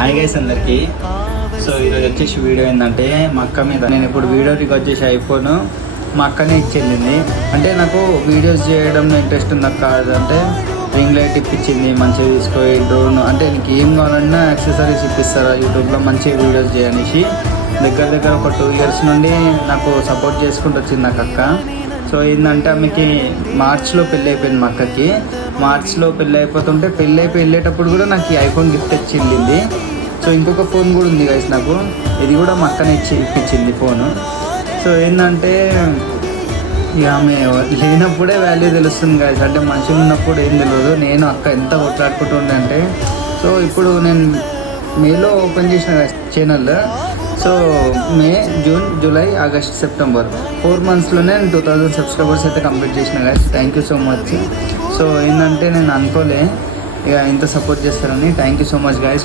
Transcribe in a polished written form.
Hi guys అందరికి. So ఈరోజు వచ్చేసి వీడియో ఏంటంటే మా అక్క మీద నేను ఇప్పుడు వీడియో రికార్డ్ చేసే ఐఫోన్ మా అక్కనే ఇచ్చింది. అంటే నాకు వీడియోస్ చేయడంలో ఇంట్రెస్ట్ ఉంది అక్క, అంటే రింగ్ లైట్ ఇప్పించింది, మంచిగా తీసుకోయి డ్రోన్, అంటే నీకు ఏం కావాలన్నా యాక్సెసరీస్ ఇప్పిస్తారా యూట్యూబ్లో మంచిగా వీడియోస్ చేయనేసి దగ్గర ఒక 2 years నుండి నాకు సపోర్ట్ చేసుకుంటూ వచ్చింది నాకు అక్క. సో ఏంటంటే ఆమెకి మార్చ్లో పెళ్ళి అయిపోయింది. మా అక్కకి మార్చ్లో పెళ్ళి అయిపోతుంటే వెళ్ళేటప్పుడు కూడా నాకు ఈ ఐఫోన్ గిఫ్ట్ ఇచ్చింది. సో ఇంకొక ఫోన్ కూడా ఉంది గైస్ నాకు, ఇది కూడా మా అక్కనే ఇప్పించింది ఫోను. సో ఏంటంటే ఇక ఆమె లేనప్పుడే వాల్యూ తెలుస్తుంది గైస్, అంటే మనుషులు ఉన్నప్పుడు ఏం తెలియదు. నేను అక్క ఎంత కొట్లాడుకుంటుండే అంటే, సో ఇప్పుడు నేను మేలో ఓపెన్ చేసిన channel. So May, June, July, August, September 4 monthsలోనే 2000 subscribers అయితే కంప్లీట్ చేసిన guys. Thank you so much. So ఏంటంటే నేను అనుకోలే ఇక ఇంత సపోర్ట్ చేస్తారని. Thank you so much guys.